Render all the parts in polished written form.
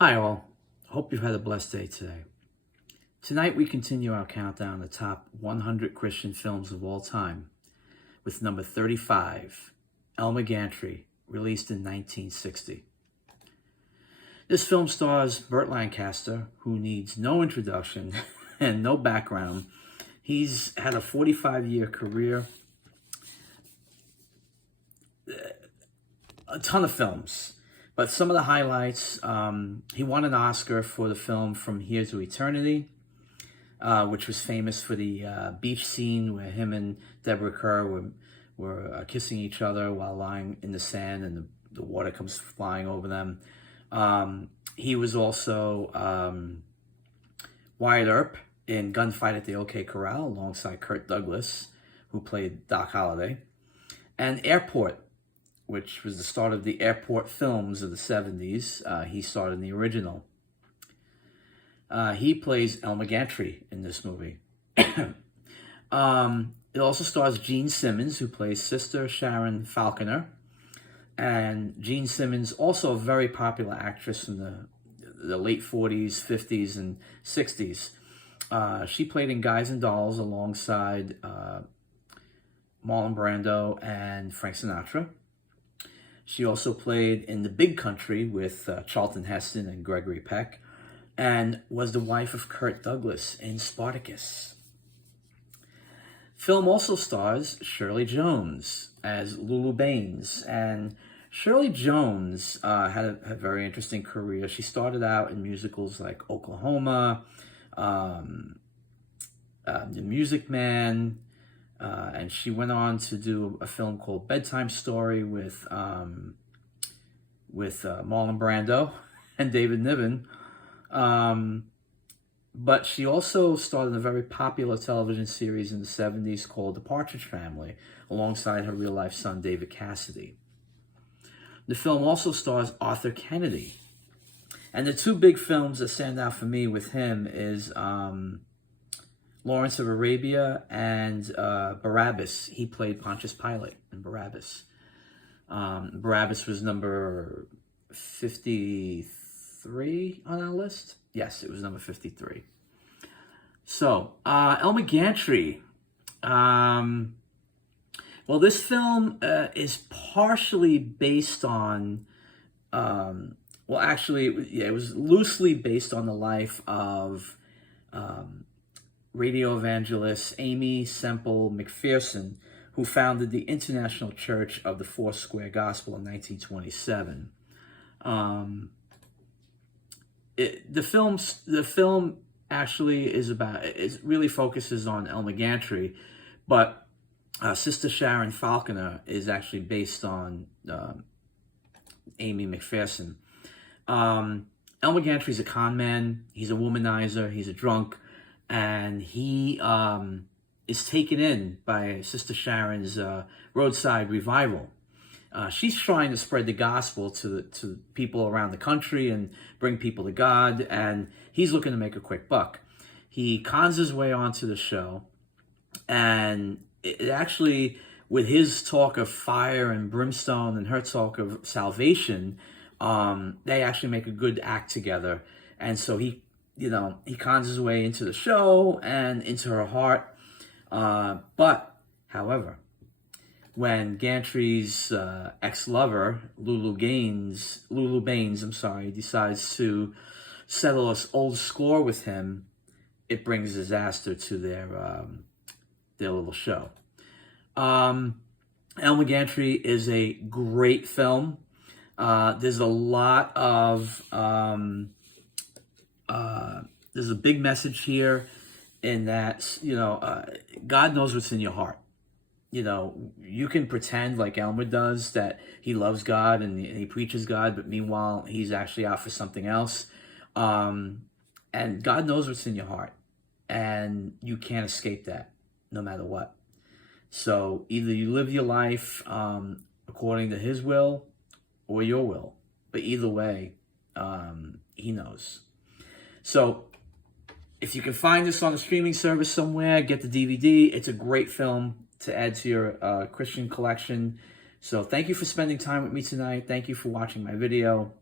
Hi all, hope you've had a blessed day today. Tonight we continue our countdown of the top 100 Christian films of all time with number 35, Elmer Gantry, released in 1960. This film stars Bert Lancaster, who needs no introduction and no background. He's had a 45-year career, a ton of films. But some of the highlights, he won an Oscar for the film From Here to Eternity, which was famous for the beach scene where him and Deborah Kerr were kissing each other while lying in the sand and the water comes flying over them. He was also Wyatt Earp in Gunfight at the OK Corral alongside Kirk Douglas, who played Doc Holliday, and Airport, which was the start of the Airport films of the 70s. He starred in the original. He plays Elmer Gantry in this movie. It also stars Gene Simmons, who plays Sister Sharon Falconer. And Gene Simmons, also a very popular actress in the late 40s, 50s, and 60s. She played in Guys and Dolls alongside Marlon Brando and Frank Sinatra. She also played in The Big Country with Charlton Heston and Gregory Peck, and was the wife of Kirk Douglas in Spartacus. Film also stars Shirley Jones as Lulu Bains, and Shirley Jones had a very interesting career. She started out in musicals like Oklahoma, The Music Man, and she went on to do a film called Bedtime Story with Marlon Brando and David Niven. But she also starred in a very popular television series in the 70s called The Partridge Family, alongside her real-life son, David Cassidy. The film also stars Arthur Kennedy. And the two big films that stand out for me with him is Lawrence of Arabia and Barabbas. He played Pontius Pilate in Barabbas. Barabbas was number 53 on our list. Yes, it was number 53. So, Elmer Gantry. Well, this film is partially based on, well, actually, it was loosely based on the life of radio evangelist Aimee Semple McPherson, who founded the International Church of the Foursquare Gospel in 1927. The film actually it really focuses on Elmer Gantry, but Sister Sharon Falconer is actually based on Aimee McPherson. Elmer Gantry's a con man. He's a womanizer. He's a drunk. And he is taken in by Sister Sharon's roadside revival. She's trying to spread the gospel to people around the country and bring people to God, and he's looking to make a quick buck. He cons his way onto the show, and it actually, with his talk of fire and brimstone and her talk of salvation, they actually make a good act together. And so he cons his way into the show and into her heart. But, however, when Gantry's ex-lover, Lulu Bains, decides to settle an old score with him, it brings disaster to their little show. Elmer Gantry is a great film. There's a lot of there's a big message here in that, God knows what's in your heart. You can pretend like Elmer does that he loves God and he preaches God, but meanwhile, he's actually out for something else. And God knows what's in your heart, and you can't escape that no matter what. So either you live your life according to his will or your will, but either way, he knows. So if you can find this on a streaming service somewhere, get the DVD. It's a great film to add to your Christian collection. So thank you for spending time with me tonight. Thank you for watching my video.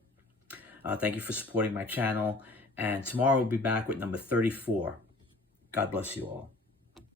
Thank you for supporting my channel. And tomorrow we'll be back with number 34. God bless you all.